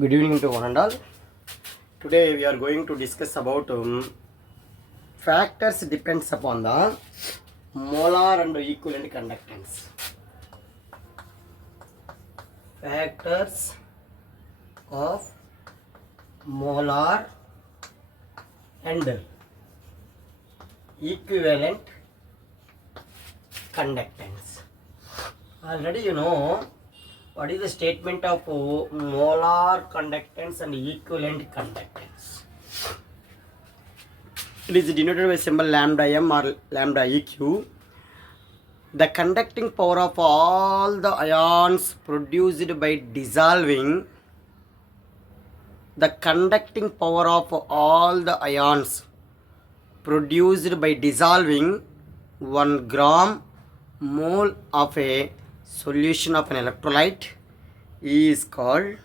Good evening to one and all. Today we are going to discuss about factors depends upon the molar and equivalent conductance. Factors of molar and equivalent conductance. Already you know what is the statement of molar conductance and equivalent conductance. It is denoted by symbol lambda m or lambda eq. The conducting power of all the ions produced by dissolving. The conducting power of all the ions produced by dissolving 1 gram mole of a solution of an electrolyte is called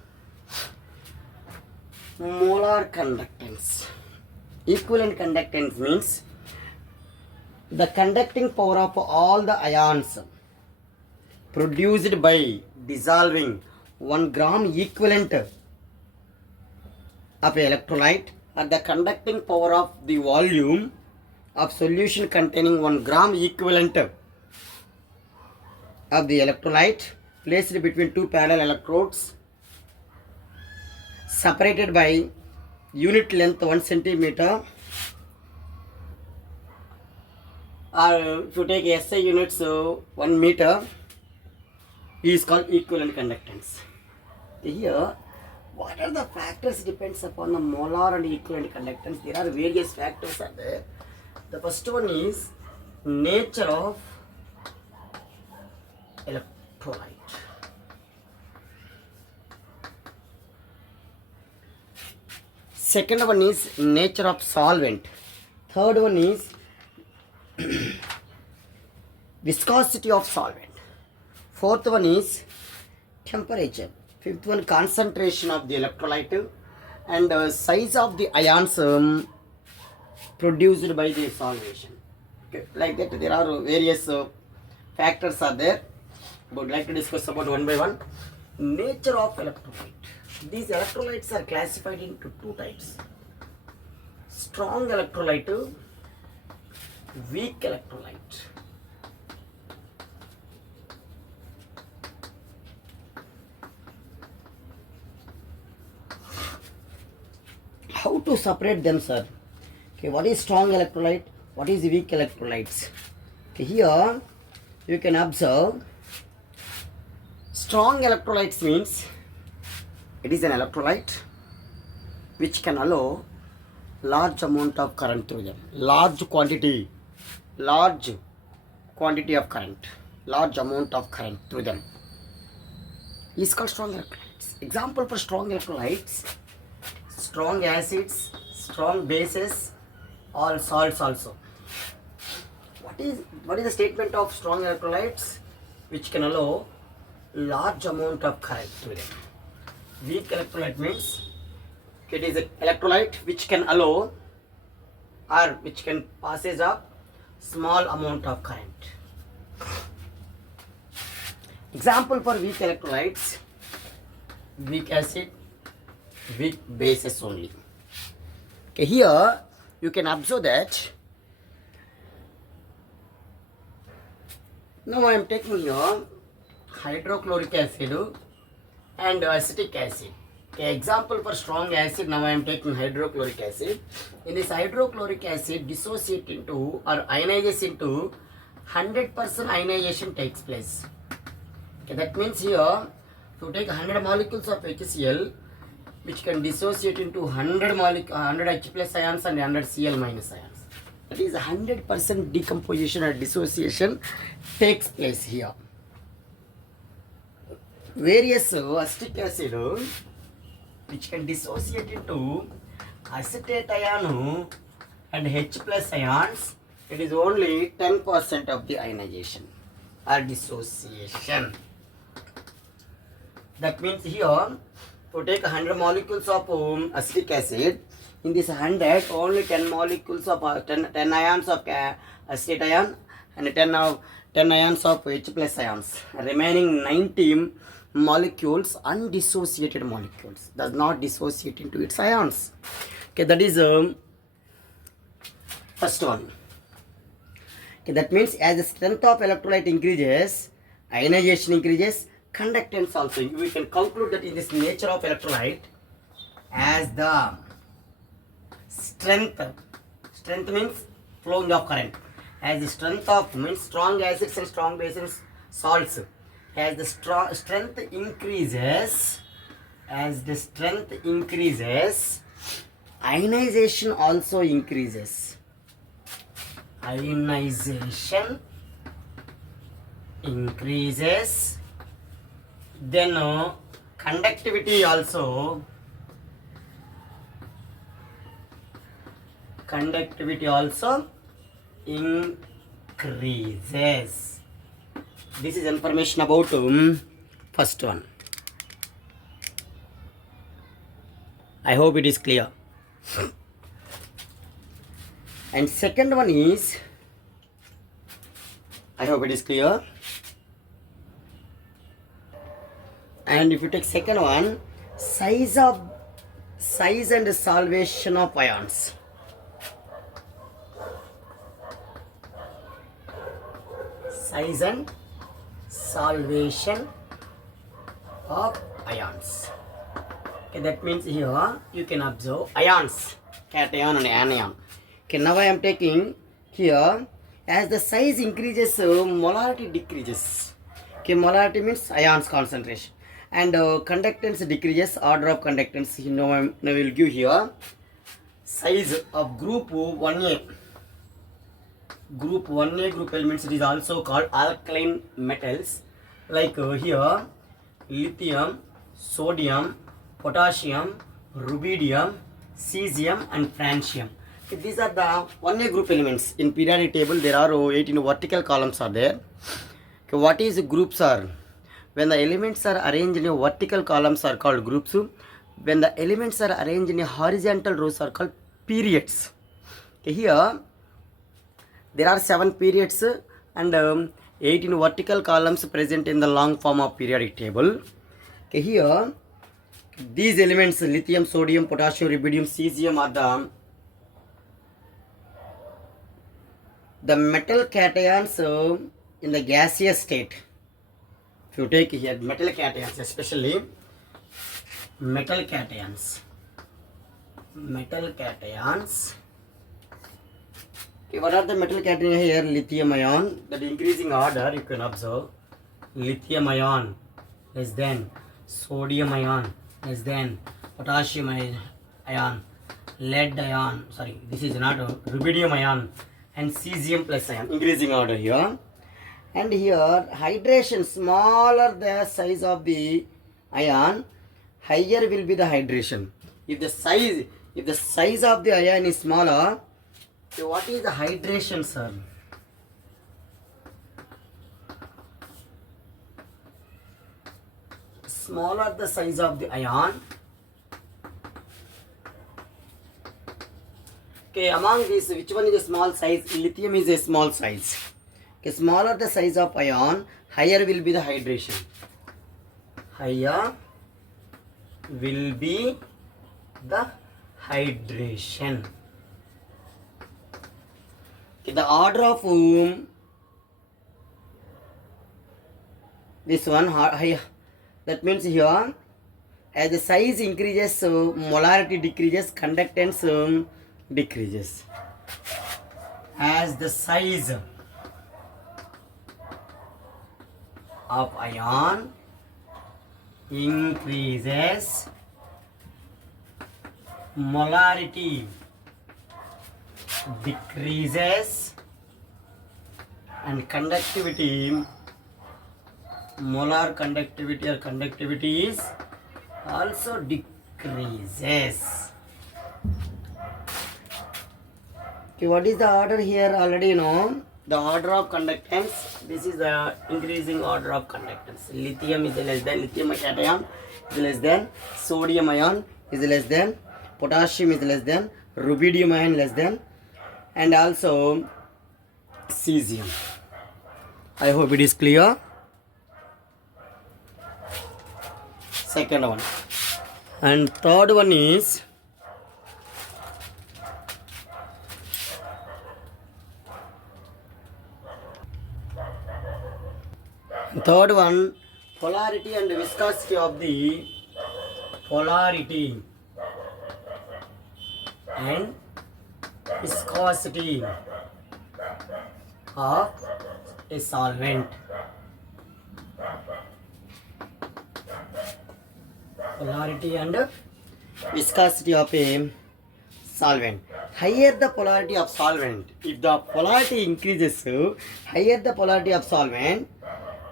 molar conductance. Equivalent conductance means the conducting power of all the ions produced by dissolving 1 gram equivalent of an electrolyte at the conducting power of the volume of solution containing 1 gram equivalent of the electrolyte placed between two parallel electrodes separated by unit length 1 centimeter, or if you take SI units 1 meter, is called equivalent conductance. Here, what are the factors depends upon the molar and equivalent conductance? There are various factors are there. The first one is nature of electrolyte. Second one is nature of solvent. Third one is viscosity of solvent. Fourth one is temperature. Fifth one, concentration of the electrolyte and size of the ions produced by the solution. Okay. Like that, there are various factors are there. I would like to discuss about one by one. Nature of electrolyte. These electrolytes are classified into two types: strong electrolyte, weak electrolyte. How to separate them, sir? Okay, what is strong electrolyte? What is weak electrolytes? Okay, here you can observe strong electrolytes means it is an electrolyte which can allow large amount of current through them. Large quantity of current, large amount of current through them is called strong electrolytes. Example for strong electrolytes: strong acids, strong bases, all salts also. What is the statement of strong electrolytes? Which can allow large amount of current through them. Weak electrolyte means it is an electrolyte which can allow or which can passage of small amount of current. Example for weak electrolytes: weak acid, weak bases only. Okay, here you can observe that. Now I am taking here hydrochloric acid and acetic acid. Okay, example for strong acid, now I am taking hydrochloric acid. In this hydrochloric acid, dissociate into or ionizes into 100% ionization takes place. Okay, that means here, if you take 100 molecules of HCl, which can dissociate into 100 H plus ions and 100 Cl minus ions. That is 100% decomposition or dissociation takes place here. Various acetic acid which can dissociate into acetate ion and H plus ions, it is only 10% of the ionization or dissociation. That means here, to take 100 molecules of acetic acid, in this 100, only 10 molecules of 10 ions of acetate ion and 10 ions of H plus ions. Remaining 90 molecules, undissociated molecules, does not dissociate into its ions. Okay, that is first one. Okay, that means as the strength of electrolyte increases, ionization increases, conductance also. We can conclude that in this nature of electrolyte, as the strength means flowing of current, as the strength of means strong acids and strong bases, salts, as the strength increases, ionization also increases. Ionization increases, then conductivity also increases. This is information about first one. I hope it is clear. And second one is, I hope it is clear. And if you take second one, size and solvation of ions. Size and solvation of ions. Okay, that means here you can observe ions, cation and anion. Okay, now I am taking here, as the size increases, molarity decreases. Okay, molarity means ions concentration, and conductance decreases, order of conductance. Now I will give here size of group 1A. Group 1A group elements, it is also called alkaline metals, like here lithium, sodium, potassium, rubidium, cesium and francium. Okay, these are the 1A group elements. In periodic table there are 18 vertical columns are there. Okay, what is groups are? When the elements are arranged in a vertical columns are called groups. When the elements are arranged in a horizontal rows are called periods. Okay, here there are 7 periods and 18 vertical columns present in the long form of periodic table. Okay, here these elements lithium, sodium, potassium, rubidium, cesium are the metal cations in the gaseous state. If you take here metal cations, especially metal cations. Okay, what are the metal cations here? Lithium ion, that increasing order you can observe. Lithium ion less than, sodium ion less than, potassium ion, lead ion, sorry, this is not rubidium ion, and cesium plus ion, increasing order here. And here hydration, smaller the size of the ion, higher will be the hydration. If the size of the ion is smaller, so what is the hydration, sir? Smaller the size of the ion. Okay, among these, which one is a small size? Lithium is a small size. Okay, smaller the size of ion, higher will be the hydration. Higher will be the hydration. Okay, the order of this one higher. That means here, as the size increases, molarity decreases, conductance decreases. As the size of ion increases, molarity decreases, and conductivity, molar conductivity or conductivity is also decreases. Okay, what is the order here? Already you know the order of conductance. This is the increasing order of conductance. Lithium is less than, lithium cation is less than, sodium ion is less than, potassium is less than, rubidium ion less than, and also cesium. I hope it is clear. second one. And third one is polarity and viscosity of the polarity and viscosity of a solvent. Polarity and viscosity of a solvent. Higher the polarity of solvent, if the polarity increases, higher the polarity of solvent,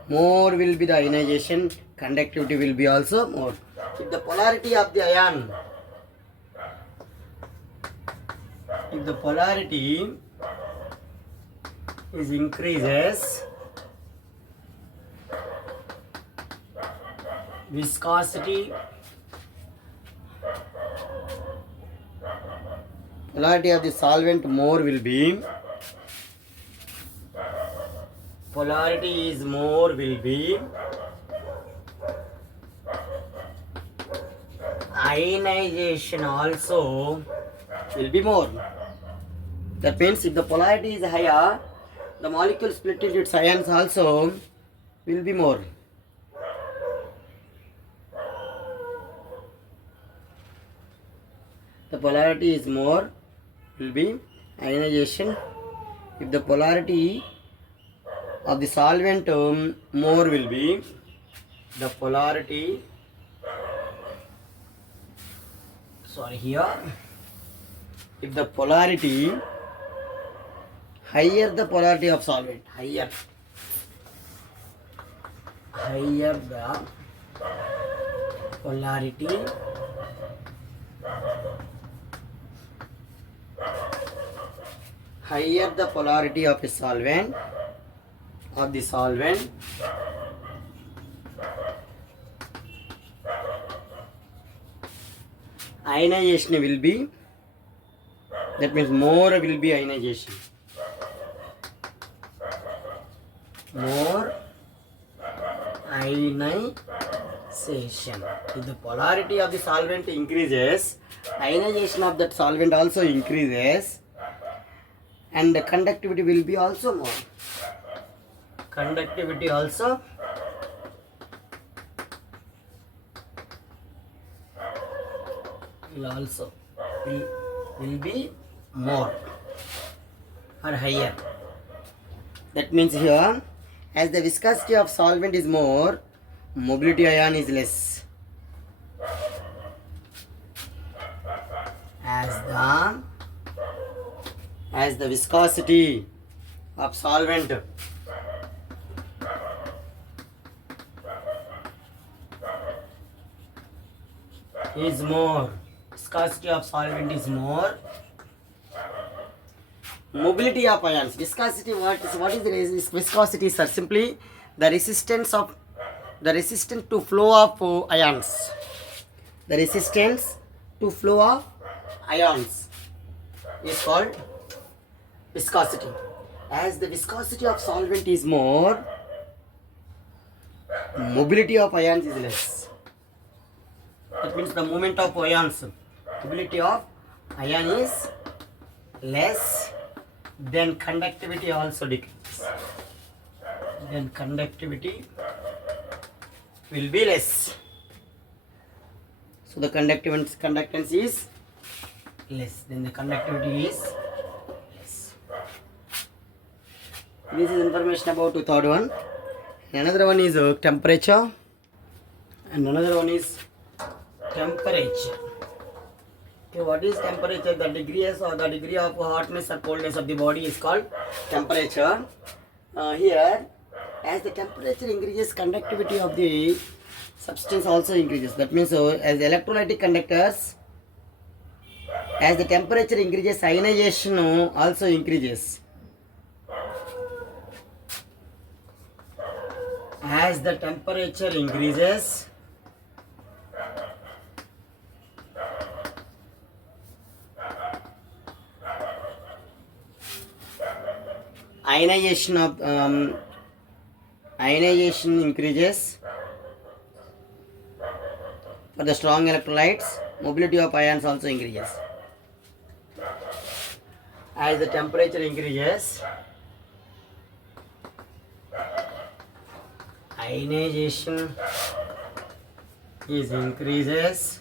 more will be the ionization, conductivity will be also more. If the polarity of the ion, if the polarity is increases, viscosity, polarity of the solvent more will be, polarity is more will be, ionization also will be more. That means if the polarity is higher, the molecule split into its ions also will be more. The polarity is more will be ionization. If the polarity of the solvent more will be, the polarity, if the polarity, higher the polarity of solvent, higher the polarity of a solvent, ionization will be, that means more will be ionization. More ionization. If the polarity of the solvent increases, ionization of that solvent also increases, and the conductivity will be also more. Conductivity also will be more or higher. That means here, as the viscosity of solvent is more, mobility ion is less. As the viscosity of solvent is more, viscosity of solvent is more, mobility of ions. Viscosity, what is the viscosity, sir? Simply the resistance to flow of ions. The resistance to flow of ions is called viscosity. As the viscosity of solvent is more, mobility of ions is less. That means the movement of ions, mobility of ion is less, then conductivity also decreases. Then conductivity will be less. So the conductance is less. Then the conductivity is less. This is information about the third one. Another one is temperature, and another one is temperature. Okay, what is temperature? The degree of hotness or coldness of the body is called temperature. Here, as the temperature increases, conductivity of the substance also increases. That means as electrolytic conductors, as the temperature increases, ionization also increases. As the temperature increases, ionization increases, For the strong electrolytes, mobility of ions also increases. As the temperature increases, ionization is increases.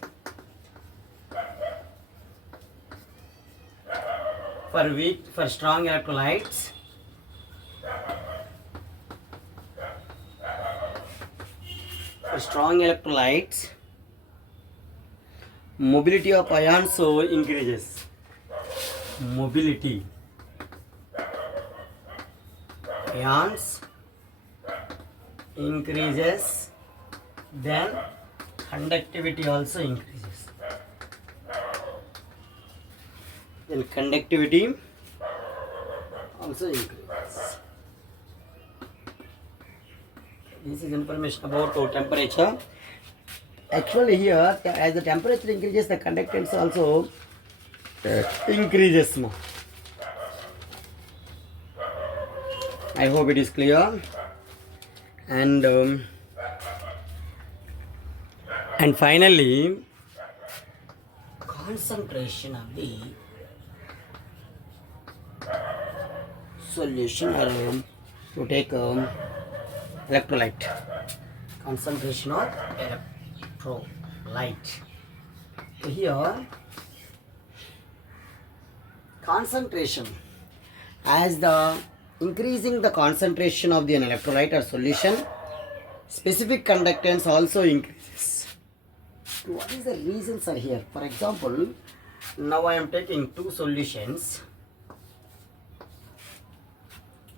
For strong electrolytes, mobility of ions so increases. Mobility ions increases, then conductivity also increases. Then conductivity also increases. This is information about temperature. Actually here, as the temperature increases, the conductance also increases more. I hope it is clear. And finally, concentration of the solution, or you take electrolyte. Concentration of electrolyte. Here, concentration, as the increasing the concentration of the electrolyte or solution, specific conductance also increases. What is the reasons are here? For example, now I am taking two solutions.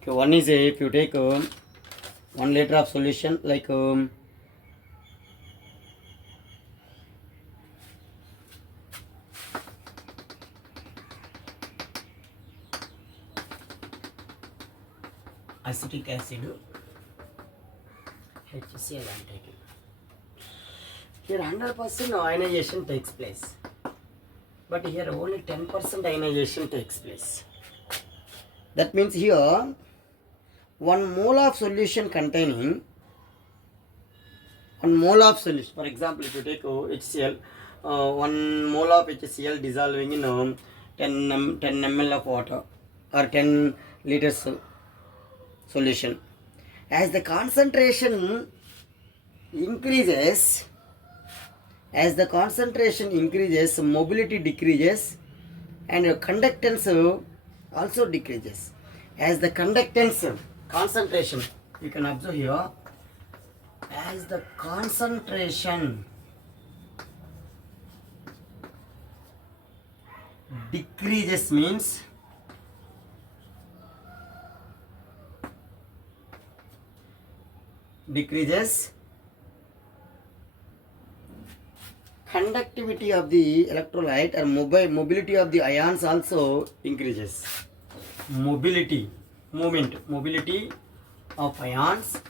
Okay, one is if you take 1 liter of solution, like acetic acid, HCl I am taking. Here 100% ionization takes place, but here only 10% ionization takes place. That means here 1 mole of solution containing 1 mole of solution. For example, if you take HCl, 1 mole of HCl dissolving in 10 ml of water or 10 liters solution. As the concentration increases, mobility decreases and conductance also decreases. As the conductance concentration, you can observe here, as the concentration decreases means conductivity of the electrolyte or mobility of the ions also increases. Mobility of ions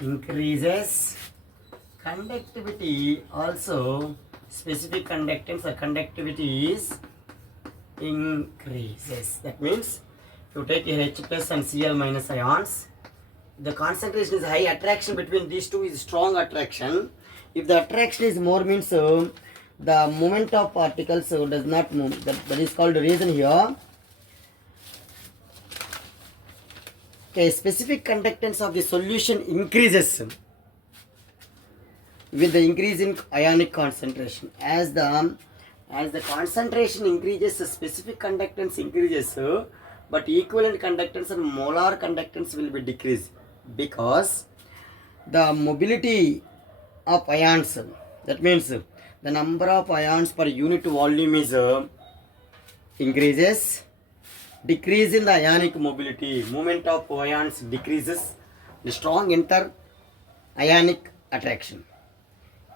increases. Conductivity also, specific conductance or conductivity is increases. That means if you take a H plus and Cl minus ions, the concentration is high, attraction between these two is strong attraction. If the attraction is more, means the moment of particles does not move. That is called the reason here. Okay, specific conductance of the solution increases with the increase in ionic concentration. As the concentration increases, the specific conductance increases, but equivalent conductance and molar conductance will be decreased, because the mobility of ions, that means the number of ions per unit volume is increases. Decrease in the ionic mobility, movement of ions decreases. The strong inter-ionic attraction,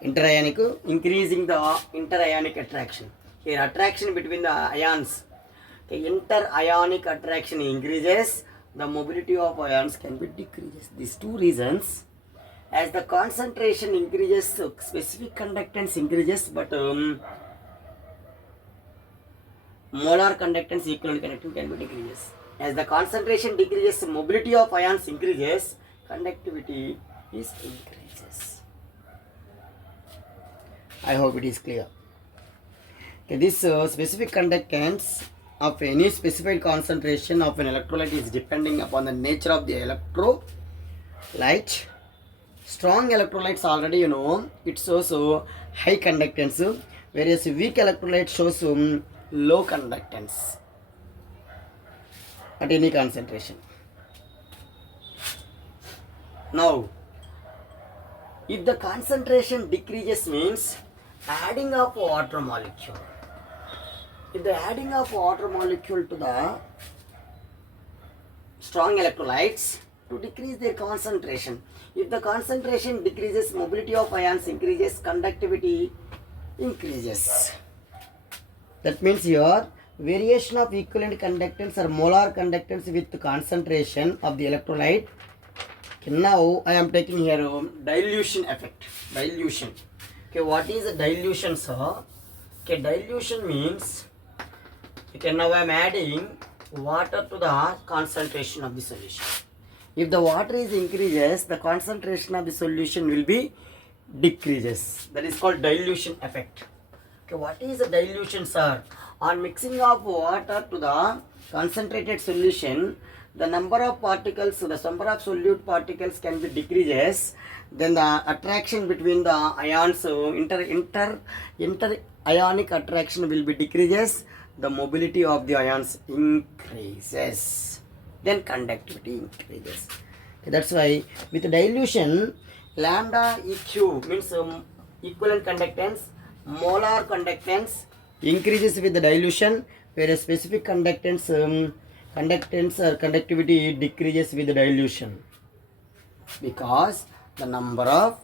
increasing the inter-ionic attraction. Here attraction between the ions, the inter-ionic attraction increases, the mobility of ions can be decreases. These two reasons. As the concentration increases, specific conductance increases, but molar conductance, equivalent conductance can be decreases. As the concentration decreases, mobility of ions increases, conductivity is increases. I hope it is clear. Okay, this specific conductance of any specified concentration of an electrolyte is depending upon the nature of the electrolyte. Strong electrolytes already you know it shows high conductance, whereas weak electrolyte shows low conductance at any concentration. Now, if the concentration decreases means adding of water molecule. If the adding of water molecule to the strong electrolytes to decrease their concentration. If the concentration decreases, mobility of ions increases, conductivity increases. That means here variation of equivalent conductance or molar conductance with concentration of the electrolyte. Okay, now I am taking here dilution effect. Dilution. Okay, what is a dilution, sir? Okay, dilution means, okay, now I am adding water to the concentration of the solution. If the water is increases, the concentration of the solution will be decreases. That is called dilution effect. Okay, what is a dilution, sir? On mixing of water to the concentrated solution, the number of particles, the number of solute particles can be decreases. Then the attraction between the ions, inter ionic attraction will be decreases. The mobility of the ions increases. Then conductivity increases. Okay, that's why with dilution, lambda EQ means equivalent conductance, molar conductance increases with the dilution, whereas specific conductance or conductivity decreases with the dilution, because the number of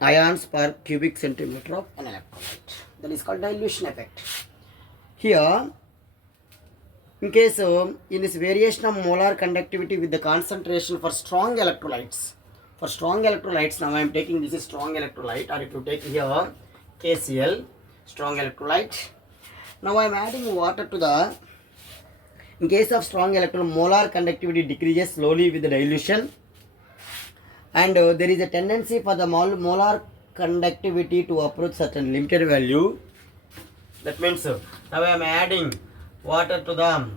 ions per cubic centimeter of an electrolyte. That is called dilution effect. Here, in case in this variation of molar conductivity with the concentration for strong electrolytes. For strong electrolytes, now I am taking this is strong electrolyte, or if you take here KCl, strong electrolyte. Now I am adding water to the, in case of strong electrolyte, molar conductivity decreases slowly with the dilution, and there is a tendency for the molar conductivity to approach certain limited value. That means now I am adding water to the,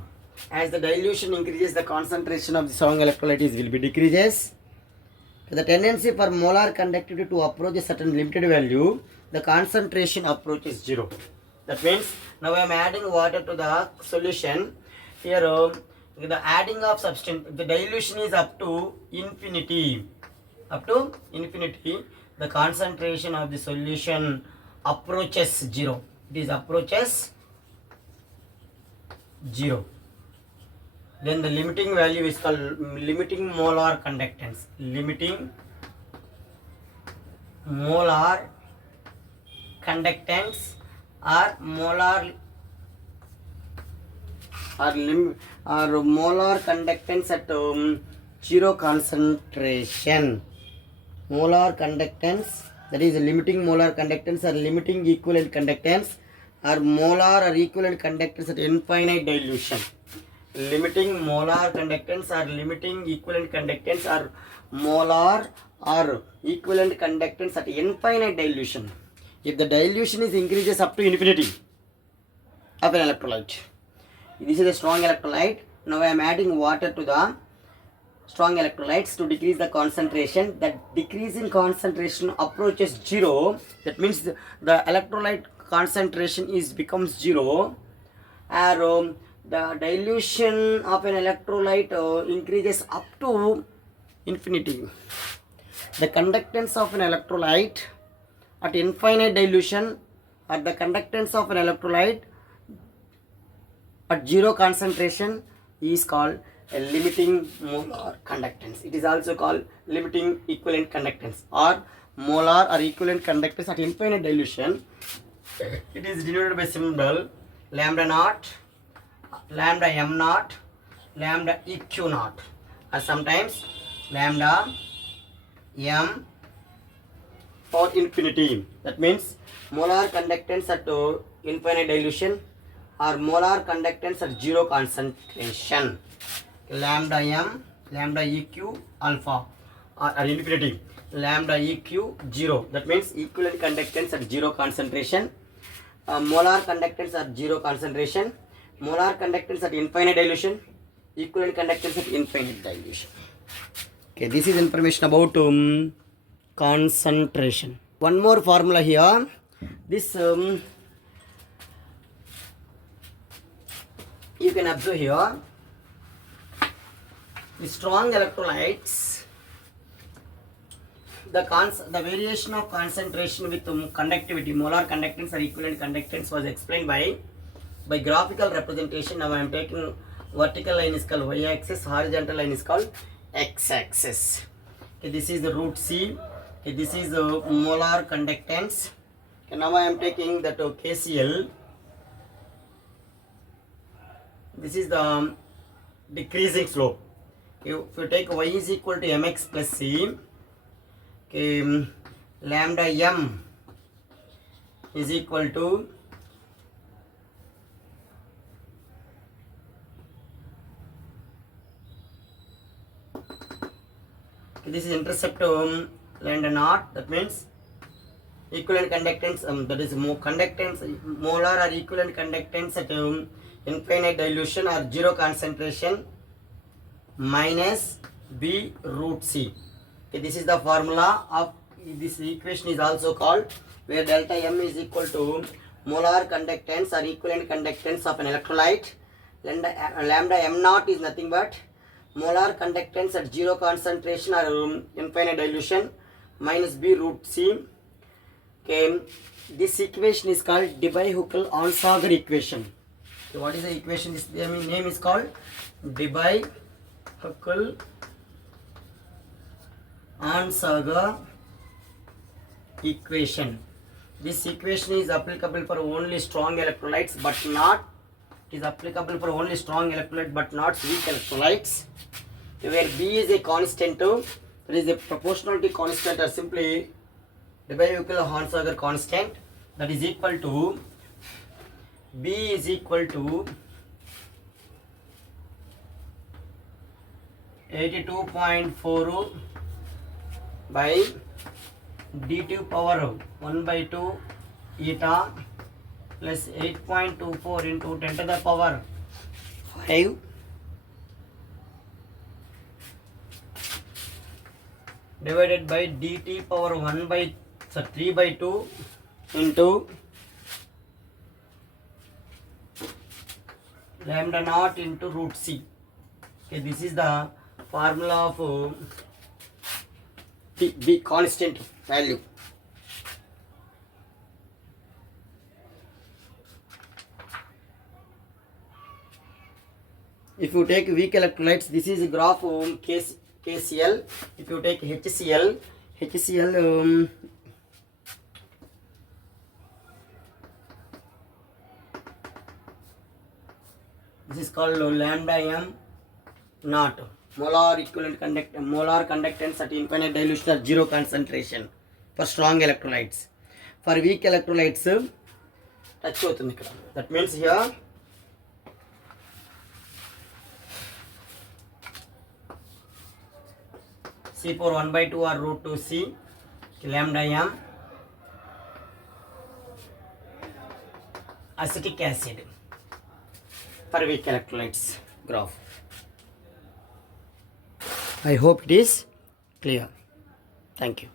as the dilution increases, the concentration of the strong electrolyte will be decreases. The tendency for molar conductivity to approach a certain limited value, the concentration approaches zero. That means now I am adding water to the solution. Here the adding of substance, the dilution is up to infinity. Up to infinity, the concentration of the solution approaches zero. It is approaches 0. Then the limiting value is called limiting molar conductance. Limiting molar conductance or molar conductance at 0 concentration. Molar conductance, that is limiting molar conductance or limiting equivalent conductance, or molar or equivalent conductance at infinite dilution. Limiting molar conductance or limiting equivalent conductance or molar or equivalent conductance at infinite dilution. If the dilution is increases up to infinity of an electrolyte. This is a strong electrolyte. Now I am adding water to the strong electrolytes to decrease the concentration. That decrease in concentration approaches 0. That means the electrolyte concentration becomes 0, or the dilution of an electrolyte increases up to infinity. The conductance of an electrolyte at infinite dilution, or the conductance of an electrolyte at 0 concentration is called a limiting molar conductance. It is also called limiting equivalent conductance or molar or equivalent conductance at infinite dilution. It is denoted by symbol lambda naught, lambda m naught, lambda eq naught, or sometimes lambda m for infinity. That means molar conductance at infinite dilution or molar conductance at 0 concentration. Lambda m, lambda eq, alpha. or infinity, lambda eq 0. That means equivalent conductance at 0 concentration. Molar conductance at 0 concentration. Molar conductance at infinite dilution. Equivalent conductance at infinite dilution. Okay, this is information about concentration. One more formula here. This you can observe here. The strong electrolytes, the variation of concentration with conductivity, molar conductance or equivalent conductance was explained by graphical representation. Now I am taking vertical line is called y-axis, horizontal line is called x-axis. Okay, this is the root C. Okay, this is the molar conductance. Okay, now I am taking that KCl. This is the decreasing slope. If you take y is equal to mx plus c, okay, lambda m is equal to this is intercept lambda naught. That means equivalent conductance, that is conductance, molar or equivalent conductance at infinite dilution or 0 concentration minus b root c. Okay, this is the formula of this equation is also called, where delta m is equal to molar conductance or equivalent conductance of an electrolyte. Lambda m naught is nothing but molar conductance at 0 concentration or infinite dilution minus b root c. Okay, this equation is called Debye-Huckel-Onsager equation. Okay, what is the equation? This name is called Debye-Huckel-Onsager equation. This equation is applicable for only strong electrolytes, but not. It is applicable for only strong electrolytes, but not weak electrolytes. Where B is a constant, there is a proportionality constant, or simply Debye-Huckel-Onsager constant, that is equal to B is equal to 82.4 by d2 power 1 by 2 eta plus 8.24 into 10 to the power 5 divided by dt power 3 by 2 into lambda naught into root c. Okay, this is the formula of B constant value. If you take weak electrolytes, this is a graph of KCl. If you take HCl, this is called lambda m naught, molar conductance at infinite dilution at 0 concentration for strong electrolytes. For weak electrolytes, touch అవుతుంది ఇక్కడ. That means here C4 1 by 2 or root 2C lambda m acetic acid for weak electrolytes graph. I hope it is clear. Thank you.